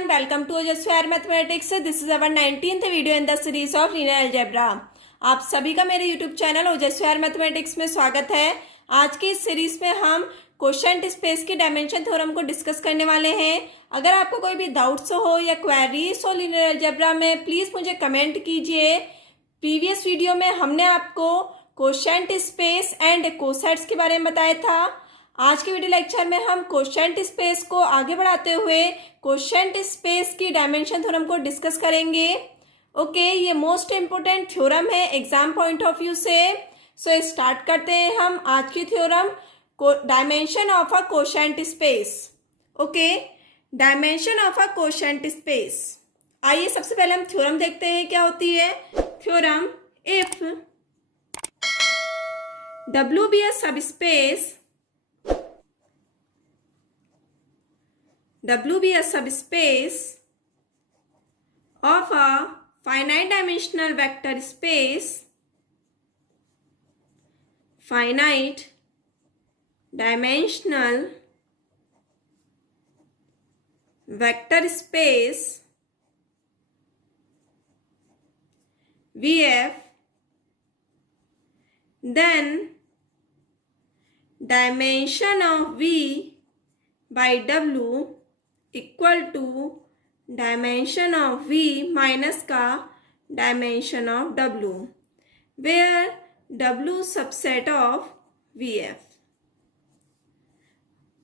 everyone, welcome to OJSVR Mathematics. This is our 19th video in the series of linear algebra. आप सभी का मेरे YouTube channel OJSVR Mathematics में स्वागत है। आज की इस सीरीज में हम क्वोशिएंट स्पेस की डायमेंशन थ्योरम को डिस्कस करने वाले हैं। अगर आपको कोई भी डाउट्स हो या क्वेरीज हो लिनियर अलजेब्रा में, प्लीज मुझे कमेंट कीजिए। प्रीवियस वीडियो में हमने आपको क्वोशिएंट स्पेस एंड कोसेट्स के बारे में बताया था। आज के वीडियो लेक्चर में हम क्वोशिएंट स्पेस को आगे बढ़ाते हुए क्वोशिएंट स्पेस की डायमेंशन थ्योरम को डिस्कस करेंगे। ओके, ये मोस्ट इंपोर्टेंट थ्योरम है एग्जाम पॉइंट ऑफ व्यू से। सो स्टार्ट करते हैं हम आज की theorem, dimension of a quotient space. Okay, dimension of a quotient space. आइए सबसे पहले हम थ्योरम देखते हैं क्या होती है। Theorem, if W be a subspace, W be a subspace of a finite dimensional vector space, finite dimensional vector space VF, then dimension of V by W equal to dimension of V minus का dimension of W, where W subset of VF।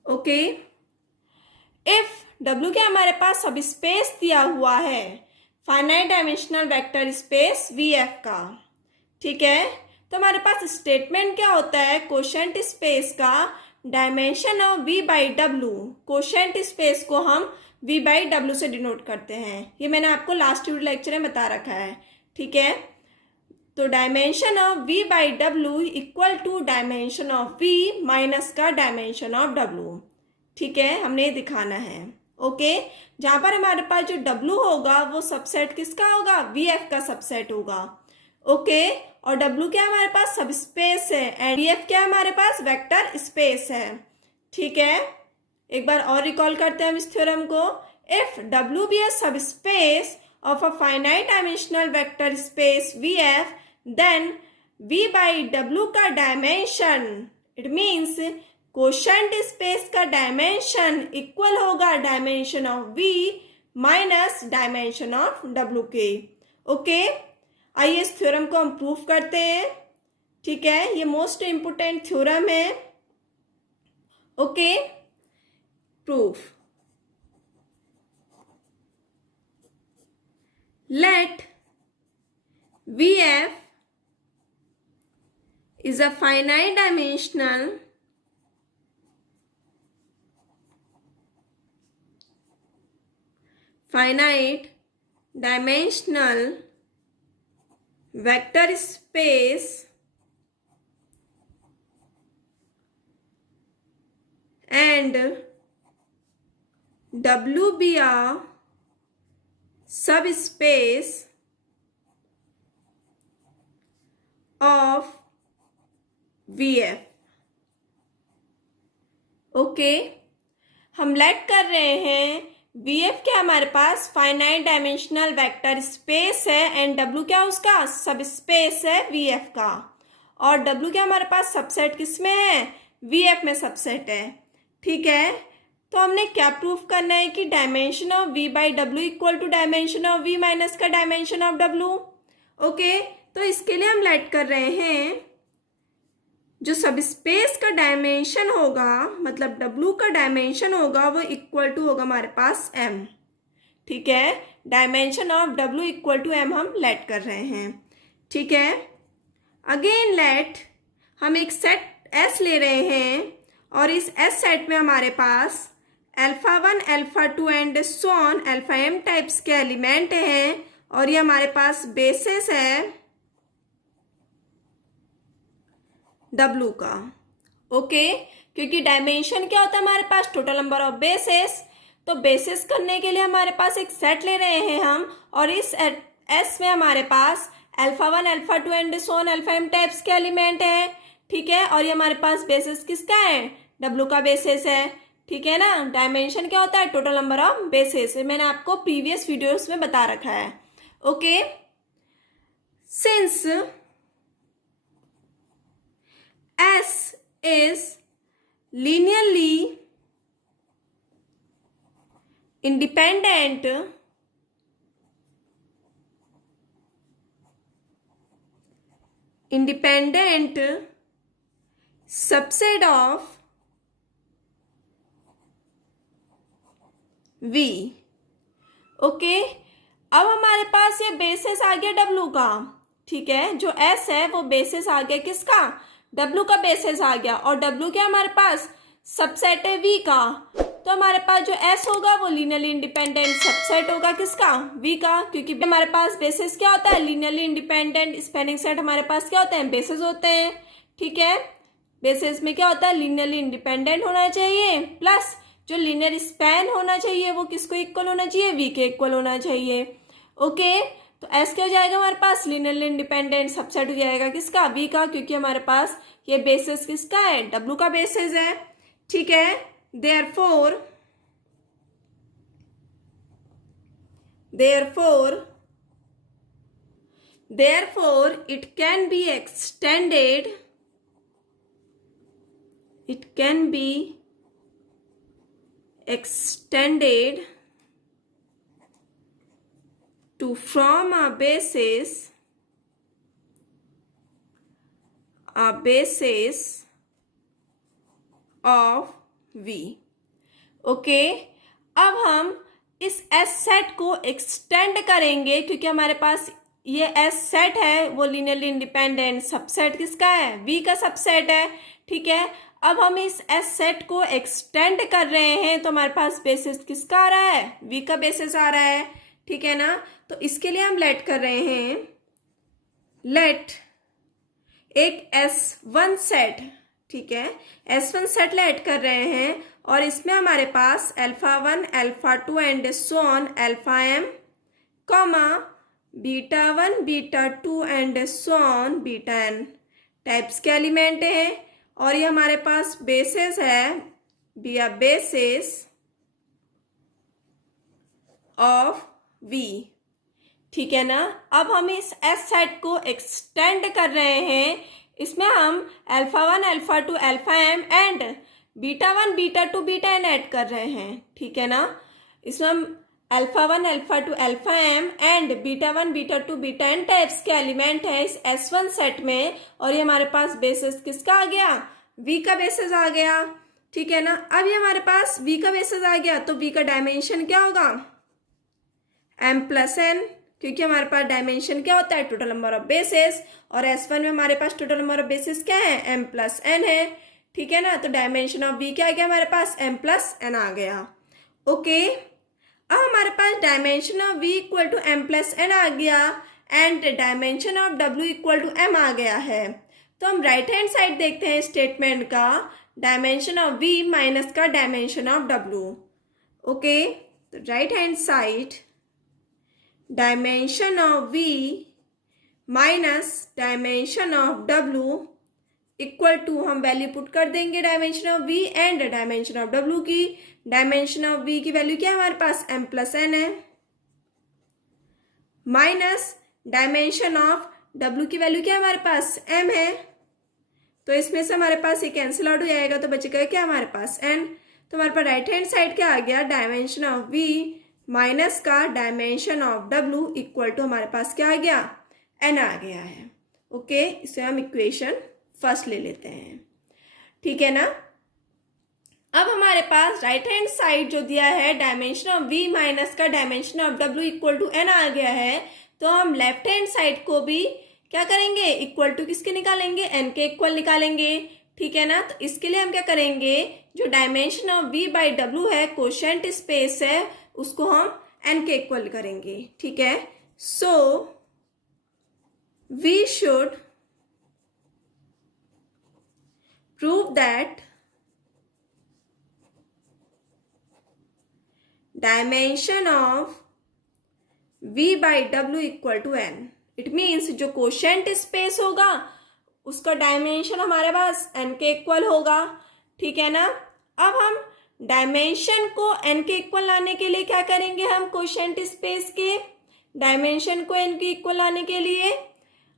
Okay, if W के हमारे पास सब स्पेस दिया हुआ है finite dimensional vector space VF का, ठीक है, तो हमारे पास स्टेटमेंट क्या होता है क्वोशिएंट स्पेस का, dimension of V by W। Quotient space को हम V बाई W से डिनोट करते हैं। ये मैंने आपको लास्ट वीडियो लेक्चर में बता रखा है, ठीक है। तो dimension of V by W equal to dimension of V minus का डायमेंशन ऑफ W, ठीक है, हमने ये दिखाना है। ओके, जहां पर हमारे पास जो W होगा वो सबसेट किसका होगा, VF का सबसेट होगा। ओके, और W क्या हमारे पास सब स्पेस है एंड VF क्या हमारे पास वेक्टर स्पेस है, ठीक है। एक बार और रिकॉल करते हैं हम इस थ्योरम को। If W be a subspace of a finite dimensional vector space VF, then V by W का dimension, it means quotient space का डायमेंशन इक्वल होगा dimension of V minus dimension of W के। Okay, आइए इस theorem को हम proof करते हैं, ठीक है। ये मोस्ट इंपोर्टेंट थ्योरम है। Okay, proof, let VF is a finite dimensional vector space and W be a subspace of VF। Okay, हम लेट कर रहे हैं VF क्या हमारे पास फाइनाइट डायमेंशनल वेक्टर स्पेस है एंड W क्या उसका सब स्पेस है VF का, और W क्या हमारे पास सबसेट किस में है, VF में सबसेट है, ठीक है। तो हमने क्या प्रूफ करना है कि dimension of V by W equal to dimension of V minus का डायमेंशन ऑफ W। ओके, तो इसके लिए हम लेट कर रहे हैं जो सब स्पेस का डायमेंशन होगा, मतलब W का डायमेंशन होगा, वो इक्वल टू होगा हमारे पास M, ठीक है। Dimension of W equal to M हम लेट कर रहे हैं, ठीक है। अगेन लेट, हम एक सेट S ले रहे हैं और इस S सेट में हमारे पास α1 α2 and so on αm types के एलिमेंट हैं और ये हमारे पास बेसिस है W का। ओके, क्योंकि डायमेंशन क्या होता है हमारे पास टोटल नंबर ऑफ बेसिस, तो बेसिस करने के लिए हमारे पास एक सेट ले रहे हैं हम, और इस S में हमारे पास α1 α2 and so on αm types के एलिमेंट है, ठीक है। और ये हमारे पास बेसिस किसका है, W का बेसिस है, ठीक है ना। डायमेंशन क्या होता है? Total number of bases. मैंने आपको प्रीवियस वीडियोस में बता रखा है। Okay, since S is linearly independent subset of V। Okay, अब हमारे पास ये बेसिस आ गया W का, ठीक है। जो S है वो बेसिस आ गया किसका? W का बेसिस आ गया। और W क्या हमारे पास? सबसेट है V का। तो हमारे पास जो S होगा वो लीनियरली इंडिपेंडेंट सबसेट होगा किसका? V का, क्योंकि हमारे पास बेसिस क्या होता है? लीनियरली इंडिपेंडेंट स्पैनिंग सेट हमारे पास क्या होते हैं? बेसिस होते हैं, ठीक है। बेसिस में क्या होता है? लीनियरली इंडिपेंडेंट होना चाहिए, प्लस जो लीनियर स्पैन होना चाहिए वो किसको इक्वल होना चाहिए? V के इक्वल होना चाहिए। ओके, तो S क्या हो जाएगा हमारे पास? लीनियरली इंडिपेंडेंट सबसेट हो जाएगा किसका? V का, क्योंकि हमारे पास ये बेसिस किसका है? W का बेसिस है, ठीक है। therefore it can be extended to form a basis of V। Okay, अब हम इस S सेट को एक्सटेंड करेंगे, क्योंकि हमारे पास ये S सेट है वो लीनियरली इंडिपेंडेंट सबसेट किसका है? V का सबसेट है, ठीक है। अब हम इस S सेट को एक्सटेंड कर रहे हैं, तो हमारे पास बेसिस किसका आ रहा है? V का बेसिस आ रहा है, ठीक है ना। तो इसके लिए हम लेट कर रहे हैं, लेट एक S1 सेट, ठीक है, S1 सेट लेट कर रहे हैं, और इसमें हमारे पास α1 α2 and so on αm comma β1 β2 and so on βn types के एलिमेंट हैं। और ये हमारे पास बेसिस है, be a basis of V, ठीक है ना। अब हम इस S सेट को एक्सटेंड कर रहे हैं, इसमें हम α1 α2 αm एंड β1 β2 βn ऐड कर रहे हैं, ठीक है ना। इसमें हम α1 α2 αm एंड β1 β2 βn टाइप्स के एलिमेंट है इस S1 सेट में, और ये हमारे पास बेसिस किसका आ गया? V का बेसिस आ गया, ठीक है ना। अब ये हमारे पास V का बेसिस आ गया, तो V का डायमेंशन क्या होगा? m+n, क्योंकि हमारे पास डायमेंशन क्या होता है? टोटल नंबर ऑफ बेसिस, और S1 में हमारे पास टोटल नंबर ऑफ बेसिस क्या है? m+n है, ठीक है ना। तो डायमेंशन ऑफ V क्या आ गया हमारे पास? m+n आ गया। ओके, अब हमारे पास dimension of V equal to m+n आ गया, and dimension of W equal to m आ गया है। तो हम राइट हैंड साइड देखते हैं स्टेटमेंट का, डायमेंशन ऑफ V माइनस का डायमेंशन ऑफ W। ओके, तो right hand side dimension of V minus dimension of W equal to, हम वैल्यू पुट कर देंगे dimension of V and dimension of W की। Dimension of V की value क्या है हमारे पास? m+n है, माइनस डायमेंशन ऑफ W की वैल्यू क्या है हमारे पास? m है। तो इसमें से हमारे पास ये कैंसिल आउट हो जाएगा, तो बचेगा क्या हमारे पास? n। तो हमारे पास राइट हैंड साइड क्या आ गया? डायमेंशन ऑफ V माइनस का dimension of W equal to हमारे पास क्या आ गया? n आ गया है। ओके, इसे हम इक्वेशन फर्स्ट ले लेते हैं, ठीक है ना। अब हमारे पास राइट हैंड साइड जो दिया है डायमेंशन ऑफ V माइनस का dimension of W equal to n आ गया है, तो हम लेफ्ट हैंड साइड को भी क्या करेंगे? इक्वल टू किसके निकालेंगे? n के इक्वल निकालेंगे, ठीक है ना। तो इसके लिए हम क्या करेंगे? जो dimension of V by W है, कोशेंट स्पेस है, उसको हम n के इक्वल करेंगे, ठीक है। So we should prove that dimension of V by W equal to n। It means जो कोशेंट स्पेस होगा उसका डायमेंशन हमारे पास n के इक्वल होगा, ठीक है ना। अब हम डायमेंशन को n के इक्वल लाने के लिए क्या करेंगे हम, कोशेंट स्पेस के डायमेंशन को n के इक्वल लाने के लिए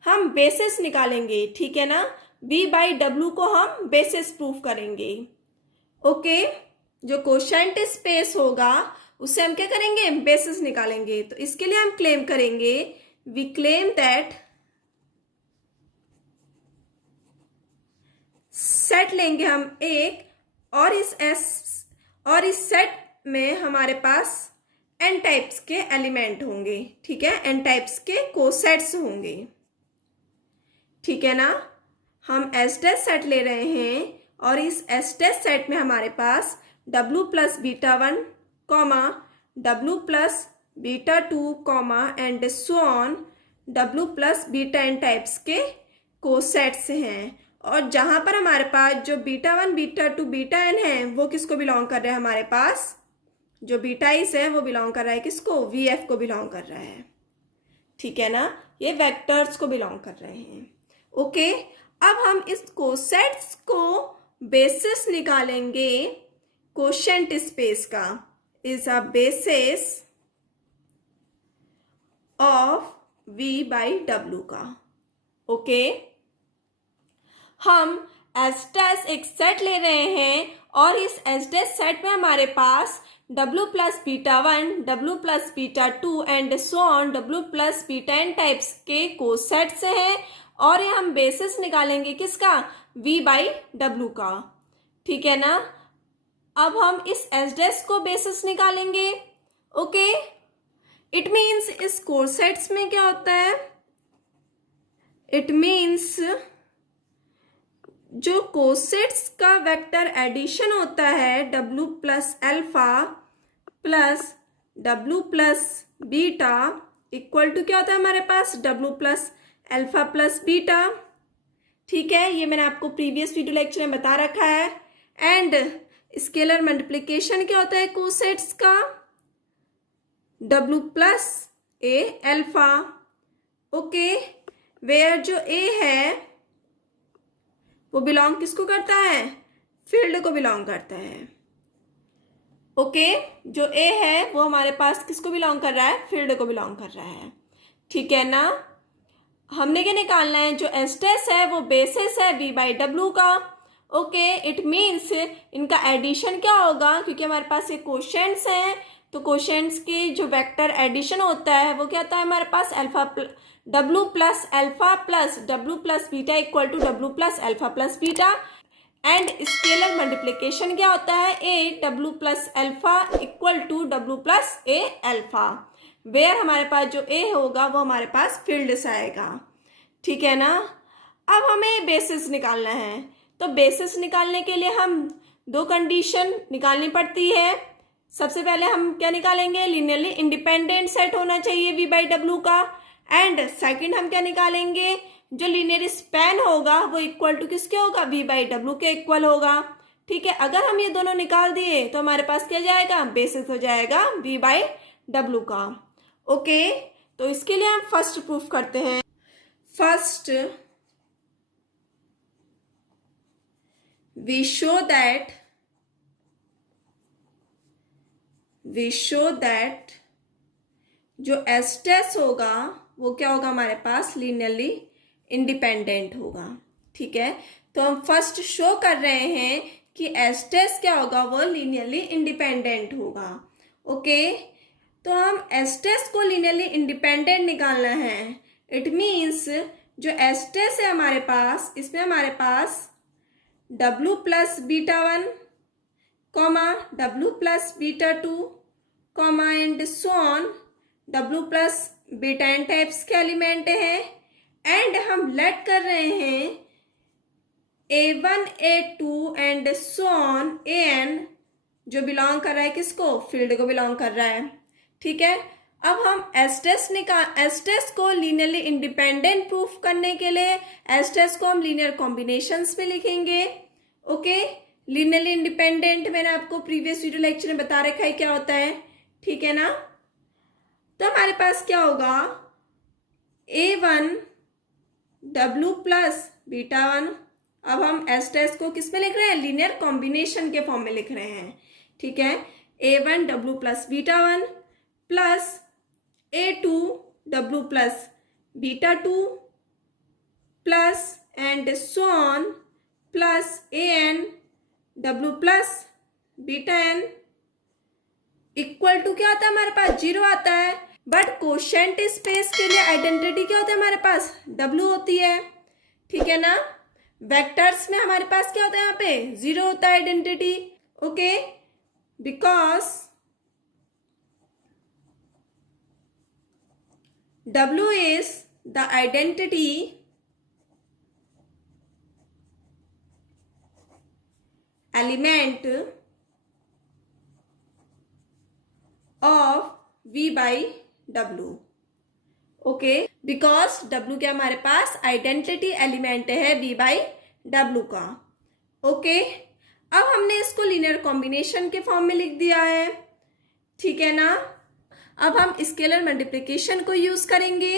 हम बेसिस निकालेंगे, ठीक है ना। v/w को हम बेसिस प्रूफ करेंगे। ओके, जो कोशेंट स्पेस होगा उससे हम क्या करेंगे, बेसिस निकालेंगे। तो इसके लिए हम क्लेम करेंगे, वी क्लेम दैट, सेट लेंगे हम एक, और इस सेट में हमारे पास n टाइप्स के एलिमेंट होंगे, ठीक है, n टाइप्स के कोसेट्स होंगे, ठीक है ना। हम S डैश सेट ले रहे हैं और इस S डैश सेट में हमारे पास W plus beta 1 comma W plus beta 2 comma and so on W plus beta n types के कोसेट्स हैं। और जहां पर हमारे पास जो बीटा 1 बीटा 2 बीटा n है वो किसको बिलोंग कर रहे हैं, हमारे पास जो बीटा इस है वो बिलोंग कर रहा है किसको, VF को बिलोंग कर रहा है, ठीक है ना। ये वेक्टर्स को बिलोंग कर रहे हैं। ओके, अब हम इस कोसेट्स को बेसिस निकालेंगे कोशेंट स्पेस का, is a basis of V/W का। ओके, हम S डैश एक सेट ले रहे हैं और इस S डैश सेट में हमारे पास W plus beta 1 W plus beta 2 and so on W plus beta n types के कोसेट्स हैं और ये हम बेसिस निकालेंगे किसका, V/W का, ठीक है ना। अब हम इस S डैश को बेसिस निकालेंगे। ओके, इट मीन्स इस कोसेट्स में क्या होता है, इट मीन्स जो कोसेट्स का वेक्टर एडिशन होता है W plus alpha plus W plus beta equal to क्या होता है हमारे पास, W plus alpha plus beta, ठीक है। ये मैंने आपको प्रीवियस वीडियो लेक्चर में बता रखा है। एंड स्केलर मल्टीप्लिकेशन क्या होता है कोसेट्स का, W plus A alpha. Okay, where जो A है वो बिलोंग किसको करता है, फील्ड को बिलोंग करता है। ओके, जो A है वो हमारे पास किसको बिलोंग कर रहा है, फील्ड को बिलोंग कर रहा है, ठीक है ना। हमने क्या निकालना है, जो S डैश है वो बेसिस है V/W का। ओके, इट मीन्स इनका एडिशन क्या होगा, क्योंकि हमारे पास ये कोशेंट्स हैं तो कोशेंट्स के जो वेक्टर एडिशन होता है वो क्या होता है हमारे पास, W plus alpha plus W plus beta equal to W plus alpha plus beta. And scalar multiplication क्या होता है, A W plus alpha equal to W plus A alpha, where हमारे पास जो A होगा वो हमारे पास फील्ड से आएगा, ठीक है ना। अब हमें बेसिस निकालना है, तो बेसिस निकालने के लिए हम दो कंडीशन निकालनी पड़ती है। सबसे पहले हम क्या निकालेंगे, लीनियरली इंडिपेंडेंट सेट होना चाहिए V/W का। एंड सेकंड हम क्या निकालेंगे, जो लीनियर स्पैन होगा वो इक्वल टू किसके होगा, V/W के इक्वल होगा, ठीक है। अगर हम ये दोनों निकाल दिए तो हमारे पास क्या जाएगा, बेसिस हो जाएगा V/W का। ओके, तो इसके लिए हम फर्स्ट प्रूफ करते हैं। फर्स्ट we show that जो S डैश होगा वो क्या होगा हमारे पास, लीनियरली इंडिपेंडेंट होगा, ठीक है। तो हम फर्स्ट शो कर रहे हैं कि S डैश क्या होगा, वो लीनियरली इंडिपेंडेंट होगा। ओके, तो हम S डैश को लीनियरली इंडिपेंडेंट निकालना है। इट मीन्स जो S डैश है हमारे पास, इसमें हमारे पास W plus beta 1 comma W plus beta 2 comma and so on W plus beta n types के एलिमेंट हैं। एंड हम लेट कर रहे हैं A1 A2 and so on AN, जो बिलोंग कर रहा है किसको, फील्ड को बिलोंग कर रहा है, ठीक है। अब हम S डैश को लीनियरली इंडिपेंडेंट प्रूफ करने के लिए S डैश को हम लीनियर कॉम्बिनेशंस में लिखेंगे। ओके, लीनियरली इंडिपेंडेंट मैंने आपको प्रीवियस वीडियो लेक्चर में बता रखा है क्या होता है, ठीक है ना। तो हमारे पास क्या होगा, A1 W प्लस बीटा 1। अब हम S डैश को किस में लिख रहे हैं, लीनियर कॉम्बिनेशन के फॉर्म में लिख रहे हैं, ठीक है, A1 W plus beta 1 plus A2 W plus beta 2 plus and so on plus AN W plus beta n equal to क्या आता है हमारे पास, 0 आता है। बट कोशेंट स्पेस के लिए आइडेंटिटी क्या होता है हमारे पास, W होती है, ठीक है ना। वेक्टर्स में हमारे पास क्या होता है, यहाँ पे 0 होता है identity, okay, because W is the identity element of V by W, okay, because W क्या हमारे पास आइडेंटिटी एलिमेंट है V बाई W का, ओके। अब हमने इसको लीनियर कॉम्बिनेशन के फॉर्म में लिख दिया है, ठीक है ना। अब हम स्केलर मल्टीप्लिकेशन को यूज करेंगे।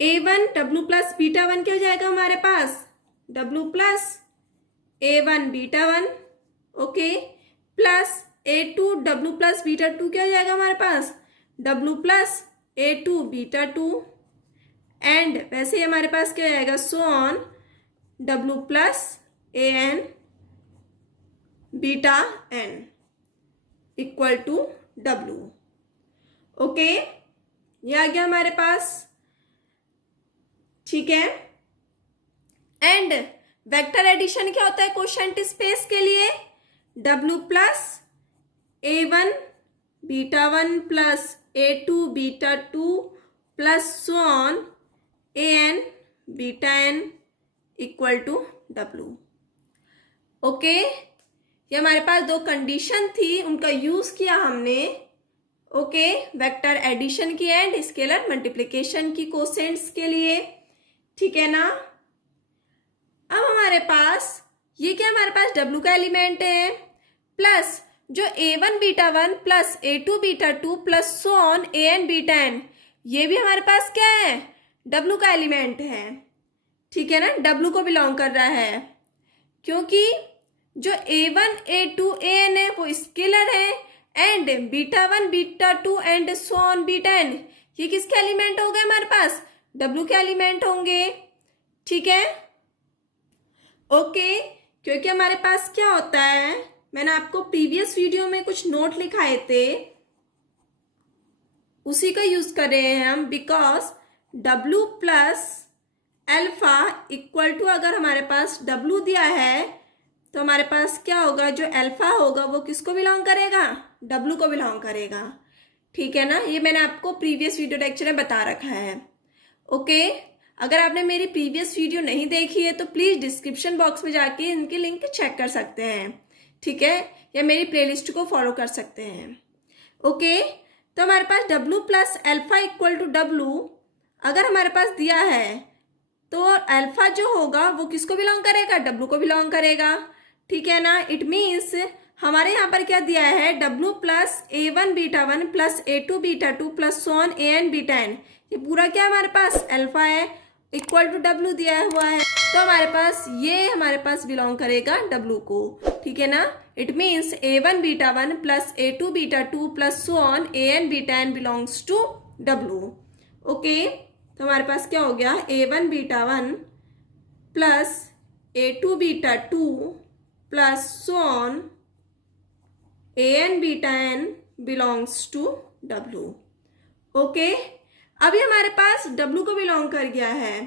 A1 W प्लस बीटा 1 क्या हो जाएगा हमारे पास, W plus A1 beta 1, okay, plus A2 W plus beta 2 क्या हो जाएगा हमारे पास, W plus A2 beta 2, and वैसे ही हमारे पास क्या हो जाएगा, so on W plus AN beta n equal to W, okay, ये आ गया हमारे पास, ठीक है। एंड वेक्टर एडिशन क्या होता है कोशेंट स्पेस के लिए, W plus A1 beta 1 plus A2 beta 2 plus so on AN beta n equal to W, okay. ये हमारे पास दो कंडीशन थी, उनका यूज किया हमने, ओके, वेक्टर एडिशन की एंड स्केलर मल्टीप्लिकेशन की कोसेंट्स के लिए, ठीक है ना। अब हमारे पास ये क्या, हमारे पास W का एलिमेंट है, प्लस जो A1 beta 1 plus A2 beta 2 plus so on AN beta n, ये भी हमारे पास क्या है, W का एलिमेंट है, ठीक है ना, W को बिलोंग कर रहा है, क्योंकि जो A1 A2 AN है वो स्केलर है, and beta 1 beta 2 and so on beta n, ये किसके एलिमेंट हो गए हमारे पास, W के एलिमेंट होंगे, ठीक है, ओके। क्योंकि हमारे पास क्या होता है, मैंने आपको प्रीवियस वीडियो में कुछ नोट लिखाए थे, उसी का यूज कर रहे हैं हम, because W plus alpha equal to, अगर हमारे पास W दिया है तो हमारे पास क्या होगा, जो अल्फा होगा वो किसको बिलोंग करेगा, W को बिलोंग करेगा, ठीक है ना। ये मैंने आपको प्रीवियस वीडियो लेक्चर में बता रखा है, ओके। अगर आपने मेरी प्रीवियस वीडियो नहीं देखी है तो प्लीज डिस्क्रिप्शन बॉक्स में जाके इनके लिंक चेक कर सकते हैं, ठीक है, या मेरी प्लेलिस्ट को फॉलो कर सकते हैं, ओके। तो हमारे पास W plus alpha equal to W अगर हमारे पास दिया है तो अल्फा जो होगा वो किसको बिलोंग करेगा, W को बिलोंग करेगा, ठीक है ना। इट मीन्स हमारे यहाँ पर क्या दिया है, W plus A1 beta 1 plus A2 beta 2 plus so on AN beta n, ये पूरा क्या हमारे पास अल्फा है, इक्वल टू W दिया हुआ है, तो हमारे पास ये हमारे पास बिलोंग करेगा W को, ठीक है ना। It means A1 beta 1 plus A2 beta 2 plus so on AN beta n belongs to W, okay. तो हमारे पास क्या हो गया, A1 beta 1 plus A2 beta 2 plus so on AN beta n belongs to W, okay. अभी हमारे पास W को बिलोंग कर गया है,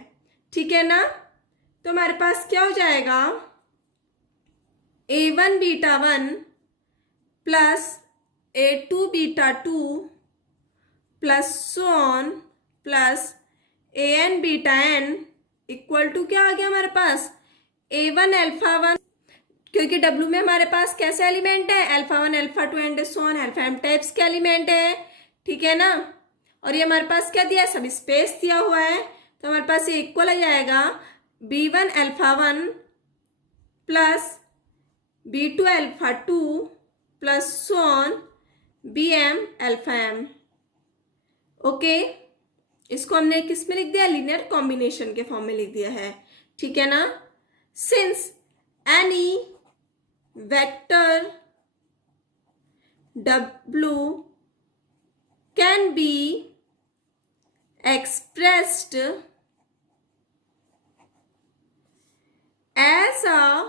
ठीक है ना। तो हमारे पास क्या हो जाएगा, A1 beta 1 plus A2 beta 2 plus so on plus AN beta n equal to क्या आ गया हमारे पास, A1 अल्फा 1, क्योंकि W में हमारे पास कैसे एलिमेंट है, alpha 1 alpha 2 and so on alpha m types के एलिमेंट है, ठीक है ना। और ये हमारे पास क्या दिया है, सब स्पेस दिया हुआ है, तो हमारे पास ये इक्वल आ जाएगा B1 alpha 1 plus B2 alpha 2 plus so on BM alpha m, okay. इसको हमने किस में लिख दिया, लीनियर कॉम्बिनेशन के फॉर्म में लिख दिया है, ठीक है ना। Since any vector W can be expressed as a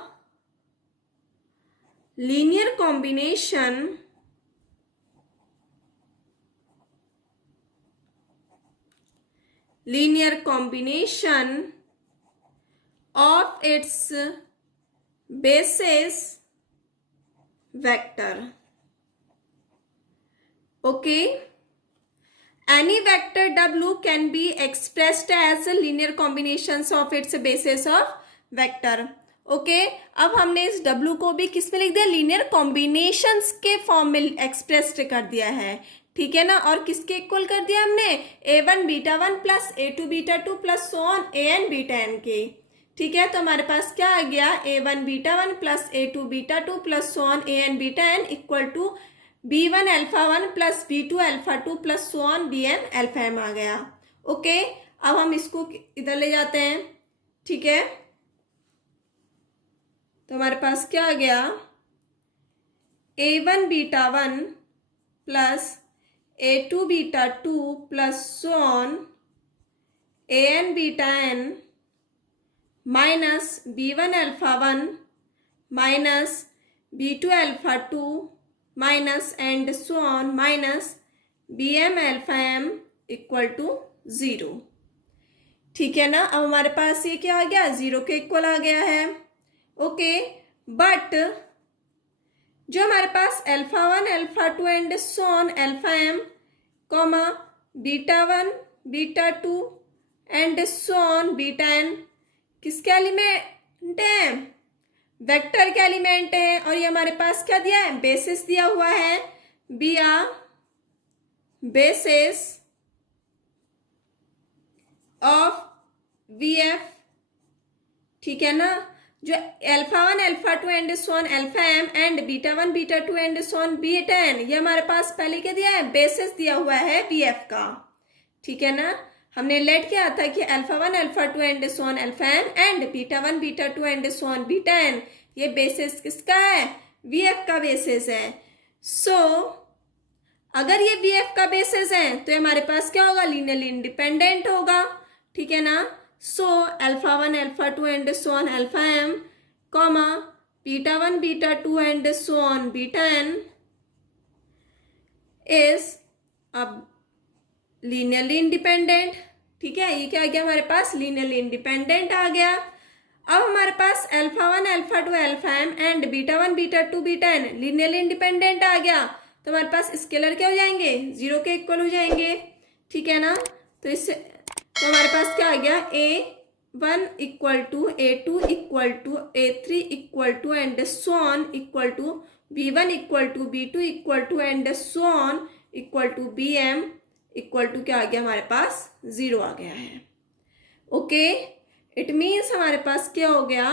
linear combination of its basis vector. Okay, any vector W can be expressed as a linear combinations of its basis of vector. Okay अब हमने इस W को भी किस में लिख दिया, linear combinations के फॉर्म में एक्सप्रेस कर दिया है, ठीक है ना। और किसके इक्वल कर दिया हमने, A1 beta 1 plus A2 beta 2 plus so on AN beta N के, ठीक है। तो हमारे पास क्या आ गया, A1 beta 1 plus A2 beta 2 plus so on AN beta N equal to B1 alpha 1 plus B2 alpha 2 plus so on BN alpha M आ गया। ओके अब हम इसको इधर ले जाते हैं, ठीक है। तो हमारे पास क्या आ गया, A1 beta 1 plus A2 beta 2 plus so on AN beta N minus B1 alpha 1 minus B2 alpha 2 minus and so on minus BM alpha M equal to 0, ठीक है ना। अब हमारे पास ये क्या आ गया, 0 के इक्वल आ गया है। ओके बट जो हमारे पास alpha 1 alpha 2 and so on alpha M comma beta 1 beta 2 and so on beta N किसके एलिमेंट है, वेक्टर के एलिमेंट है। और ये हमारे पास क्या दिया है, बेसिस दिया हुआ है, be a basis of VF, ठीक है ना। जो alpha 1 alpha 2 and so on alpha M and beta 1 beta 2 and so on beta N ये हमारे पास पहले क्या दिया है, बेसिस दिया हुआ है VF का, ठीक है ना। हमने लेट किया था कि alpha 1 alpha 2 and so on alpha M and beta 1 beta 2 and so on beta N ये बेसिस किसका है, VF का बेसिस है। सो अगर ये VF का बेसिस है तो हमारे पास क्या होगा, लीनियरली इंडिपेंडेंट होगा, ठीक है ना। So alpha 1 alpha 2 and so on alpha M comma beta 1 beta 2 and so on beta N is अब लीनियरली इंडिपेंडेंट, ठीक है। ये क्या आ गया हमारे पास, लीनियरली इंडिपेंडेंट आ गया। अब हमारे पास alpha 1 alpha 2 alpha M and beta 1 beta 2 beta N linearly independent आ गया। तो हमारे पास स्केलर क्या हो जाएंगे, 0 के इक्वल हो जाएंगे, ठीक है ना। तो इससे तो हमारे पास क्या आ गया, A1 equal to A2 equal to A3 equal to and so on equal to B1 equal to B2 equal to and so on equal to BM equal to क्या आ गया हमारे पास, 0 आ गया है। ओके इट मीन्स हमारे पास क्या हो गया,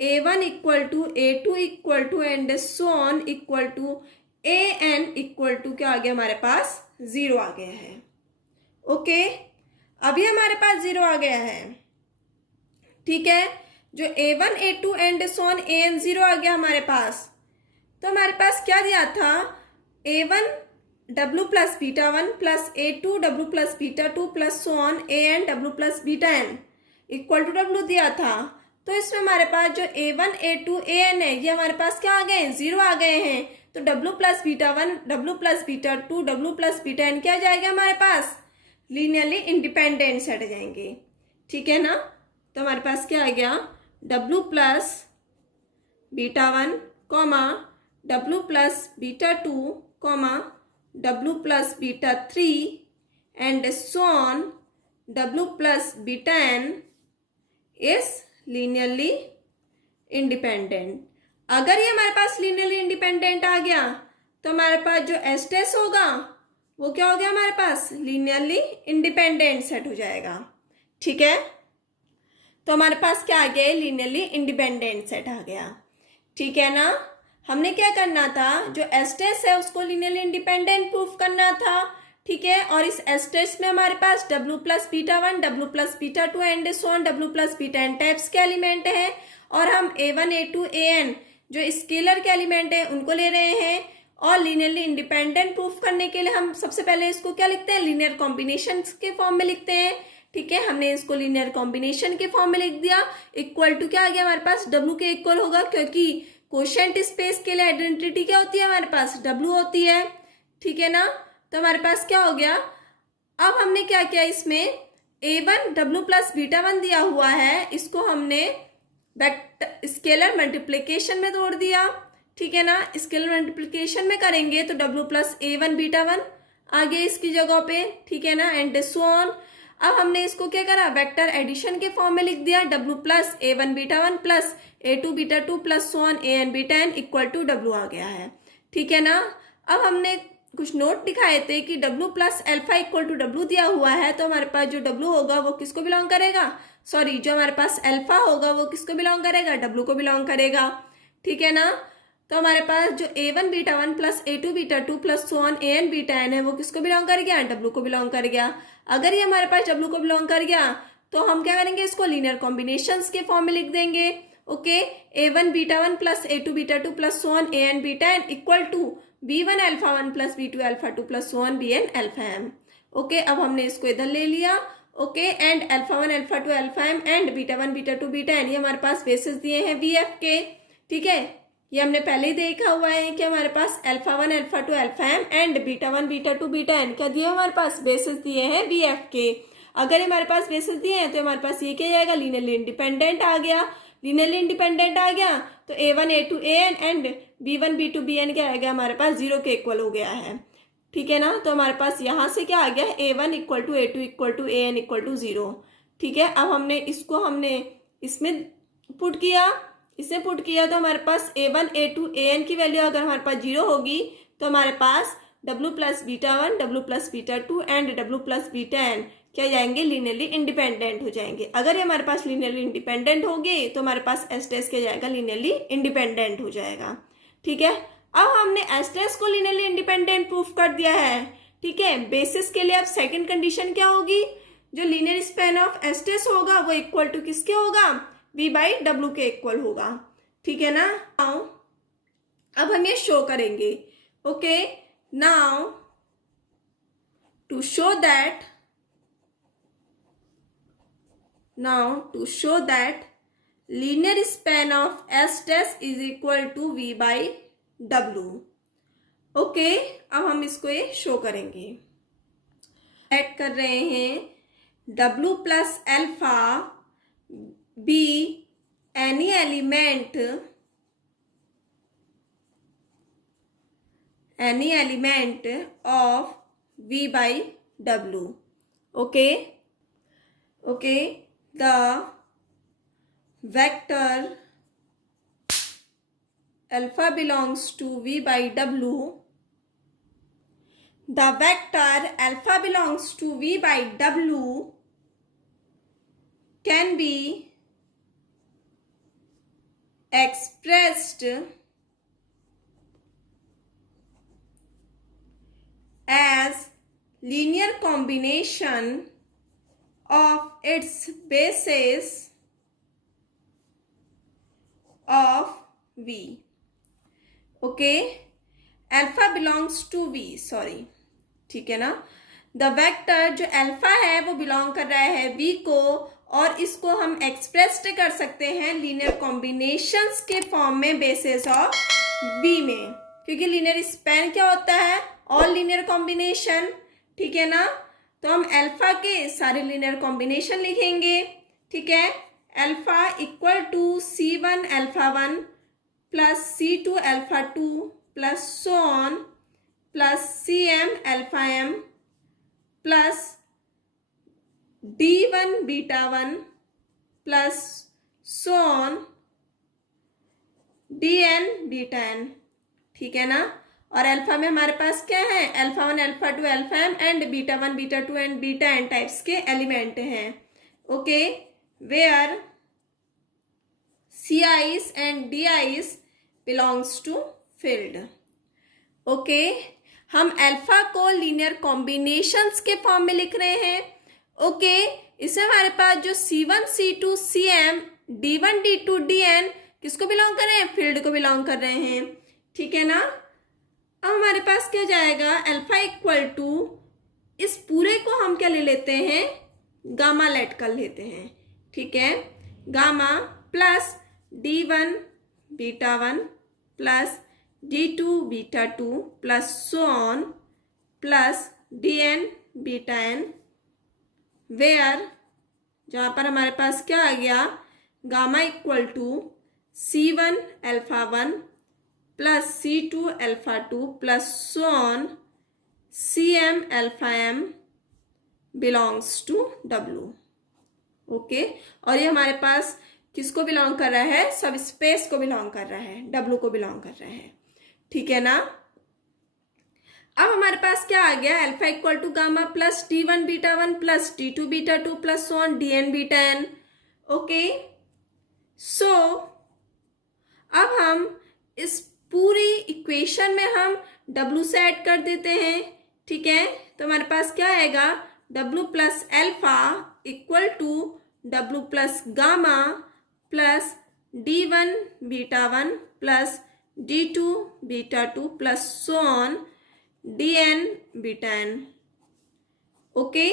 A1 equal to A2 equal to and so on equal to AN equal to क्या आ गया हमारे पास, 0 आ गया है। ओके अभी हमारे पास 0 आ गया है, ठीक है। जो A1 A2 and so on AN 0 आ गया हमारे पास। तो हमारे पास क्या दिया था, A1 W plus beta 1 plus A2 W plus beta 2 plus so on AN W plus beta N equal to W दिया था। तो इसमें हमारे पास जो A1 A2 AN है ये हमारे पास क्या आ गए, 0 आ गए हैं। तो W plus beta 1 W plus beta 2 W plus beta N क्या आ जाएगा हमारे पास, लीनियरली इंडिपेंडेंट सेट आ जाएंगे, ठीक है ना। तो हमारे पास क्या आ गया, W plus beta 1 comma W plus beta 2 comma W plus beta 3 and so on W plus beta N is linearly independent. अगर ये हमारे पास लीनियरली इंडिपेंडेंट आ गया तो हमारे पास जो एस्टेस होगा वो क्या हो गया हमारे पास, लीनियरली इंडिपेंडेंट सेट हो जाएगा, ठीक है। तो हमारे पास क्या आ गया, लीनियरली इंडिपेंडेंट सेट आ गया, ठीक है ना। हमने क्या करना था, जो एस्टेस है उसको लीनियरली इंडिपेंडेंट प्रूफ करना था, ठीक है। और इस एस्टेस में हमारे पास W plus beta 1 W plus beta 2 and so on W plus beta N types के एलिमेंट है। और हम A1 A2 AN जो स्केलर के एलिमेंट है उनको ले रहे हैं। और लीनियरली इंडिपेंडेंट प्रूफ करने के लिए हम सबसे पहले इसको क्या लिखते हैं, लीनियर कॉम्बिनेशन के फॉर्म में लिखते हैं। ठीक है, हमने इसको लीनियर कॉम्बिनेशन के फॉर्म में लिख दिया। इक्वल टू क्या आ गया हमारे पास, डब्ल्यू के इक्वल होगा, क्योंकि कोशेंट स्पेस के लिए आइडेंटिटी क्या होती है हमारे पास, डब्ल्यू होती है। ठीक है ना, तो हमारे पास क्या हो गया, अब हमने क्या किया, इसमें a1 w प्लस बीटा 1 दिया हुआ है, इसको हमने वेक्टर स्केलर मल्टीप्लिकेशन में तोड़ दिया। ठीक है ना, स्केलर मल्टीप्लिकेशन में करेंगे तो w प्लस a1 बीटा 1 आ गया इसकी जगह पे। ठीक है ना, एंड सो ऑन। अब हमने इसको क्या करा, वेक्टर एडिशन के फॉर्म में लिख दिया, w plus a1 beta 1 plus a2 beta 2 plus so on an beta n equal to w आ गया है। ठीक है ना, अब हमने कुछ नोट दिखाए थे कि w plus alpha equal to W दिया हुआ है, तो हमारे पास जो w होगा वो किसको बिलोंग करेगा, सॉरी जो हमारे पास एल्फा होगा वो किसको बिलोंग करेगा, w को बिलोंग करेगा। ठीक है ना, तो हमारे पास जो a1 beta 1 plus a2 beta 2 plus so on an beta n है वो किसको बिलोंग कर गया, w को बिलोंग कर गया। अगर ये हमारे पास w को बिलोंग कर गया तो हम क्या करेंगे, इसको लीनियर कॉम्बिनेशंस के फॉर्म में लिख देंगे। Okay, a1 beta 1 plus a2 beta 2 plus so on an beta n equal to b1 alpha 1 plus b2 alpha 2 plus so on bn alpha m। Okay, अब हमने इसको इधर ले लिया। Okay, and alpha 1 alpha 2 alpha m and beta 1 beta 2 beta n, ये हमारे पास basis दिए हैं vf के। ठीक है, ये हमने पहले ही देखा हुआ है कि हमारे पास alpha 1 alpha 2 alpha m and beta 1 beta 2 beta n क्या दिए हमारे पास, बेसिस दिए हैं vf के। अगर हमारे पास बेसिस दिए हैं तो हमारे पास ये क्या जाएगा, लीनियरली इंडिपेंडेंट आ गया। लीनियरली इंडिपेंडेंट आ गया तो a1 a2 an and b1 b2 bn क्या आ गया हमारे पास, जीरो के इक्वल हो गया है। ठीक है ना, तो हमारे पास यहाँ से क्या आ गया, a1 equal to a2 equal to an equal to zero. ठीक है, अब हमने इसमें पुट किया, इससे पुट किया तो हमारे पास a1 a2 an की वैल्यू अगर हमारे पास जीरो होगी तो हमारे पास w plus beta 1 w plus beta 2 and w plus beta n क्या जाएंगे, लीनियरली इंडिपेंडेंट हो जाएंगे। अगर ये हमारे पास लीनियरली इंडिपेंडेंट होगी तो हमारे पास एस टेस्ट क्या जाएगा, लीनियरली इंडिपेंडेंट हो जाएगा। ठीक है, अब हमने एस टेस्ट को लीनियरली इंडिपेंडेंट प्रूफ कर दिया है। ठीक है, बेसिस के लिए अब सेकंड कंडीशन क्या होगी, जो linear span of S test होगा वो इक्वल टू किसके होगा, v बाई डब्ल्यू के इक्वल होगा। ठीक है ना, अब हम ये शो करेंगे। Okay, now to show that linear span of S dash is equal to V by W। Okay, अब हम इसको ये शो करेंगे। ऐड कर रहे हैं W plus alpha be any element of V by W। Okay, the vector alpha belongs to V by W. The vector alpha belongs to V by W can be expressed as linear combination of its bases of V। Okay, alpha belongs to V, sorry. ठीक है ना, the vector जो alpha है वो belong कर रहा है V को, और इसको हम एक्सप्रेस्ड कर सकते हैं लीनियर कॉम्बिनेशंस के फॉर्म में बेसिस ऑफ V में, क्योंकि लीनियर स्पैन क्या होता है, ऑल लीनियर कॉम्बिनेशन। ठीक है ना, तो हम अल्फा के सारे लीनियर कॉम्बिनेशन लिखेंगे। ठीक है, alpha equal to C1 alpha 1 plus C2 alpha 2 plus so on plus CM alpha m plus D1 beta 1 plus so on DN beta n। ठीक है ना, और अल्फा में हमारे पास क्या है, alpha 1 alpha 2 alpha m and beta 1 beta 2 and beta n types के एलिमेंट हैं। Okay, where Ci's and Di's belongs to field। Okay, हम अल्फा को लीनियर कॉम्बिनेशंस के फॉर्म में लिख रहे हैं। ओके, इसमें हमारे पास जो C1 C2 CM D1 D2 DN किसको बिलोंग कर रहे हैं, फील्ड को बिलोंग कर रहे हैं। ठीक है ना, अब हमारे पास क्या जाएगा, अल्फा इक्वल टू, इस पूरे को हम क्या ले लेते हैं, गामा लेट कर लेते हैं, ठीक है। Gamma plus D1 beta 1 plus D2 beta 2 plus so on plus Dn beta n, where जहाँ पर हमारे पास क्या आ गया, gamma equal to C1 alpha 1 plus C2 alpha 2 plus so on Cm alpha m belongs to W। Okay, और ये हमारे पास किसको बिलोंग कर रहा है, सब स्पेस को बिलोंग कर रहा है, W को बिलोंग कर रहा है, ठीक है ना। अब हमारे पास क्या आ गया, alpha equal to gamma plus D1 beta 1 plus D2 beta 2 plus so on Dn beta n। Okay, so अब हम इस पूरी इक्वेशन में हम W से ऐड कर देते हैं, ठीक है। तो हमारे पास क्या आएगा, W plus alpha equal to W plus gamma plus D1 beta 1 plus D2 beta 2 plus so on Dn beta n। Okay,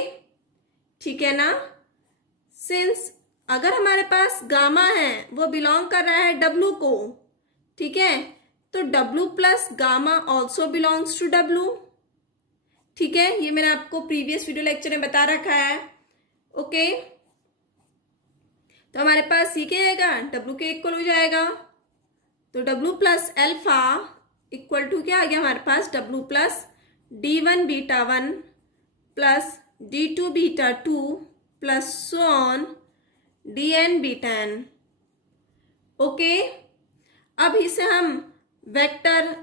ठीक है ना। सिंस अगर हमारे पास गामा है वो बिलोंग कर रहा है W को, ठीक है, तो W plus gamma also belongs to W, ठीक है। ये मैंने आपको प्रीवियस वीडियो लेक्चर में बता रखा है। ओके, तो हमारे पास ये क्या आएगा, W के इक्वल हो जाएगा, तो W plus alpha equal to क्या आ गया हमारे पास, W plus D1 beta 1 plus D2 beta 2 plus so on Dn beta n। Okay, अब इसे हम वेक्टर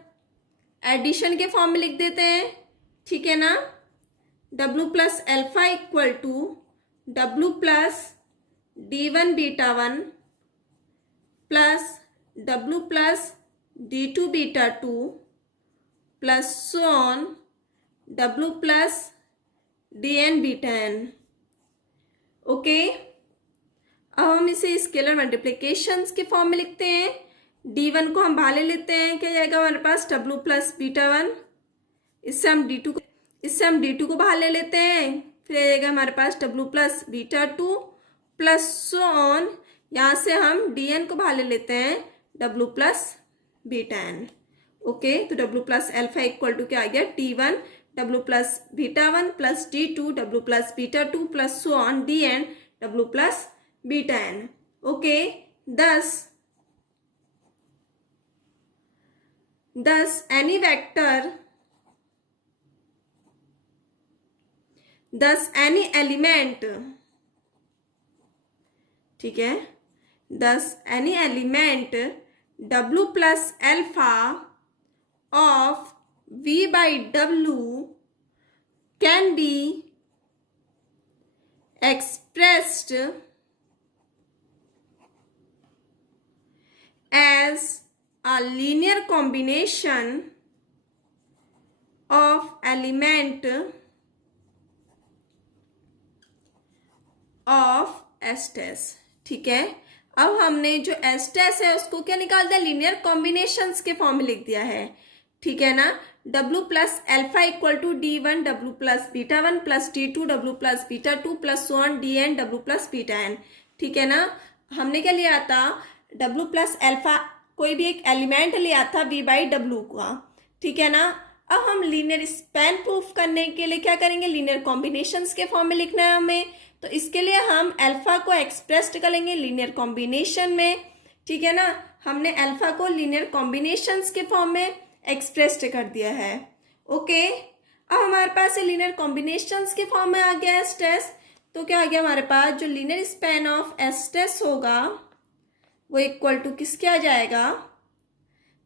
एडिशन के फॉर्म में लिख देते हैं, ठीक है ना। W plus alpha equal to W plus D1 beta 1 plus W plus D2 beta 2 plus so on W plus Dn beta n। Okay, अब हम इसे स्केलर मल्टीप्लिकेशंस के फॉर्म में लिखते हैं। D1 को हम बाहर ले लेते हैं, क्या जाएगा हमारे पास, W प्लस बीटा 1, इससे हम D2 को बाहर ले लेते हैं, फिर आ जाएगा हमारे पास W plus beta 2 plus so on, यहाँ से हम Dn को बाहर ले लेते हैं, W plus beta n। Okay, तो W plus alpha equal to क्या आ गया, T1 W plus beta 1 plus D2 W plus beta 2 plus so on Dn W plus beta n। Okay, thus any element, ठीक है, thus any element W plus alpha of V by W can be expressed as a linear combination of element of S test, ठीक है। अब हमने जो S test है उसको क्या निकाल दिया, लीनियर कॉम्बिनेशंस के फॉर्म में लिख दिया है, ठीक है ना। W plus alpha equal to D1 W plus beta 1 plus D2 W plus beta 2 plus so on Dn W plus beta n, ठीक है ना। हमने क्या लिया था, W प्लस अल्फा कोई भी एक एलिमेंट लिया था V बाई W का, ठीक है ना। अब हम लीनियर स्पैन प्रूफ करने के लिए क्या करेंगे, लीनियर कॉम्बिनेशंस के फॉर्म में लिखना है हमें, तो इसके लिए हम अल्फा को एक्सप्रेस करेंगे लीनियर कॉम्बिनेशन में, ठीक है ना। हमने अल्फा को लीनियर कॉम्बिनेशंस के फॉर्म में एक्सप्रेस कर दिया है। ओके, अब हमारे पास ये लीनियर कॉम्बिनेशंस के फॉर्म में आ गया एस टेस्ट, तो क्या आ गया हमारे पास, जो linear span of S test होगा वो इक्वल टू किसके आ जाएगा,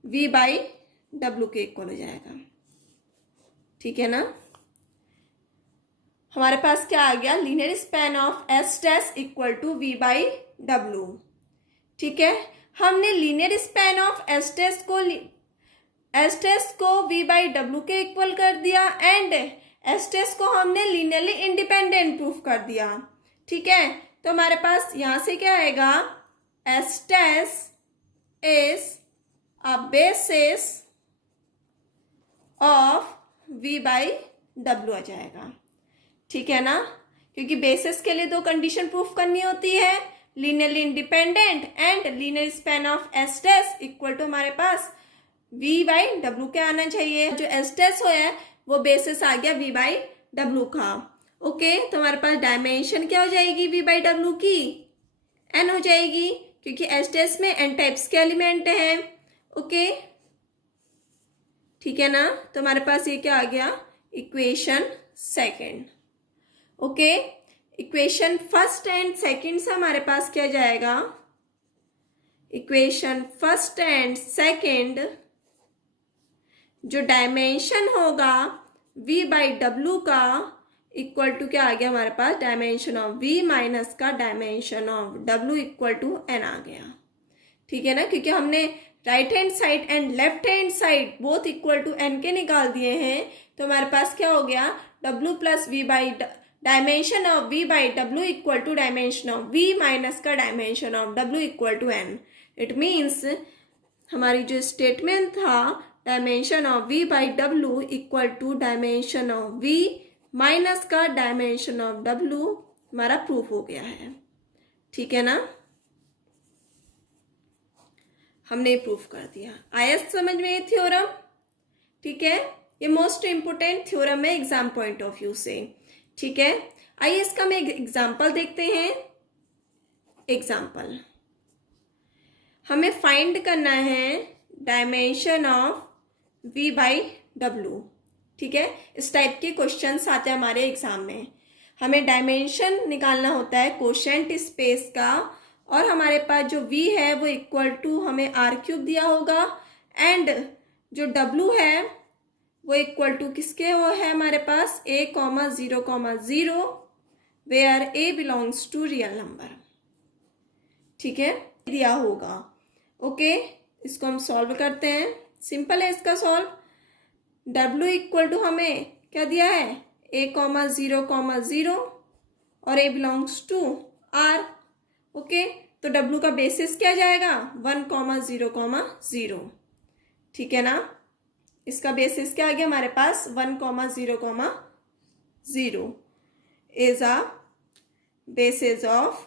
V बाई W के इक्वल हो जाएगा, ठीक है ना। हमारे पास क्या आ गया, linear span of S test equal to V by W, ठीक है। हमने linear span of S test को V बाई W के इक्वल कर दिया एंड एस टेस्ट को हमने लीनियरली इंडिपेंडेंट प्रूफ कर दिया, ठीक है। तो हमारे पास यहाँ से क्या आएगा, S test is a basis of v by W आ जाएगा। ठीक है ना, क्योंकि बेसिस के लिए दो कंडीशन प्रूफ करनी होती है, linearly independent and linear span of S dash equal to हमारे पास v बाई डब्ल्यू क्या आना चाहिए। जो एस डैश हो है वो बेसिस आ गया v बाई डब्ल्यू का। ओके, तो हमारे पास डायमेंशन क्या हो जाएगी v बाई डब्ल्यू की, n हो जाएगी, क्योंकि एस डैश में n टाइप्स के एलिमेंट हैं। ओके, ठीक है ना, तो हमारे पास ये क्या आ गया, equation second. Okay, equation first and second से हमारे पास क्या जाएगा, इक्वेशन फर्स्ट एंड सेकंड जो डायमेंशन होगा v बाई डब्ल्यू का इक्वल टू क्या आ गया हमारे पास, डायमेंशन ऑफ v माइनस का dimension of w equal to n आ गया। ठीक है ना, क्योंकि हमने right hand side and left hand side both equal to n के निकाल दिए हैं, तो हमारे पास क्या हो गया, w plus v by dimension of v by W equal to dimension of v minus का dimension of w equal to n। It means हमारी जो स्टेटमेंट था dimension of v by W equal to dimension of v minus का dimension of w हमारा proof हो गया है। ठीक है ना, हमने प्रूफ कर दिया। आया समझ में ये थ्योरम। ठीक है, ये मोस्ट इंपोर्टेंट थ्योरम है एग्जाम पॉइंट ऑफ व्यू से। ठीक है, आइए इसका हम एक एग्जाम्पल देखते हैं। एग्जाम्पल हमें फाइंड करना है dimension of v by W. ठीक है, इस टाइप के क्वेश्चंस आते हैं हमारे एग्जाम में। हमें डायमेंशन निकालना होता है कोशेंट स्पेस का, और हमारे पास जो v है वो इक्वल टू हमें r क्यूब दिया होगा, एंड जो w है वो इक्वल टू किसके वो है हमारे पास a, 0, where a belongs to real number. ठीक है, दिया होगा। ओके, इसको हम सॉल्व करते हैं। सिंपल है इसका सॉल्व। w इक्वल टू हमें क्या दिया है, a, 0, और a belongs to r। Okay, तो w का बेसिस क्या जाएगा, 1, 0, 0। ठीक है ना, इसका बेसिस क्या आ गया हमारे पास, 1, 0, 0 is a basis of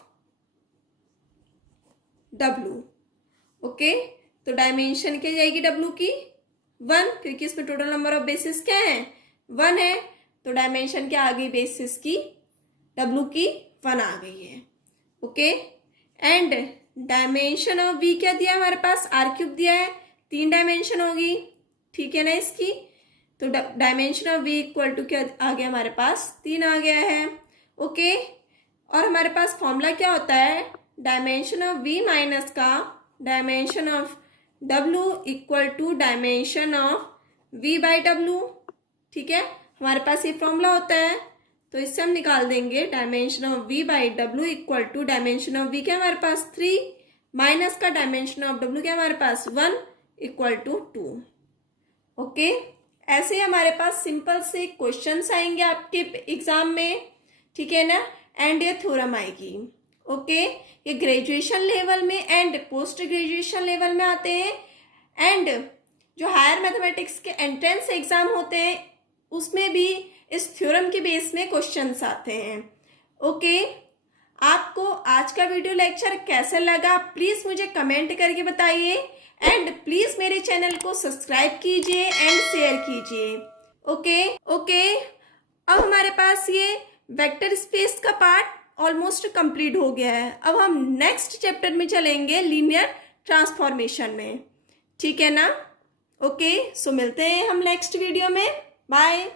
w। Okay, तो डायमेंशन क्या जाएगी w की, 1, क्योंकि इसमें टोटल नंबर ऑफ बेसिस क्या है, 1 है, तो डायमेंशन क्या आ गई बेसिस की, w की 1 आ गई है। Okay, and dimension of v क्या दिया हमारे पास, r क्यूब दिया है, 3 डायमेंशन होगी। ठीक है ना इसकी, तो dimension of v equal to क्या आ गया हमारे पास, 3 आ गया है। ओके, और हमारे पास फॉर्मूला क्या होता है, डायमेंशन ऑफ v माइनस का dimension of w equal to dimension of v by W. ठीक है, हमारे पास ये फॉर्मूला होता है, तो इससे हम निकाल देंगे dimension of v by W equal to dimension of v क्या हमारे पास 3 माइनस का डायमेंशन ऑफ w क्या हमारे पास 1 इक्वल टू 2। ओके, ऐसे ही हमारे पास सिंपल से क्वेश्चंस आएंगे आपके एग्जाम में। ठीक है ना, एंड ये थ्योरम आएगी। ओके, ये ग्रेजुएशन लेवल में एंड पोस्ट ग्रेजुएशन लेवल में आते हैं, एंड जो हायर मैथमेटिक्स के एंट्रेंस एग्जाम होते हैं उसमें भी इस थ्योरम के बेस में क्वेश्चंस आते हैं। ओके, आपको आज का वीडियो लेक्चर कैसा लगा प्लीज मुझे कमेंट करके बताइए, एंड प्लीज मेरे चैनल को सब्सक्राइब कीजिए एंड शेयर कीजिए। ओके, अब हमारे पास ये वेक्टर स्पेस का पार्ट ऑलमोस्ट कंप्लीट हो गया है। अब हम नेक्स्ट चैप्टर में चलेंगे लीनियर ट्रांसफॉर्मेशन में। ठीक है ना, ओके, सो मिलते हैं हम नेक्स्ट वीडियो में। बाय।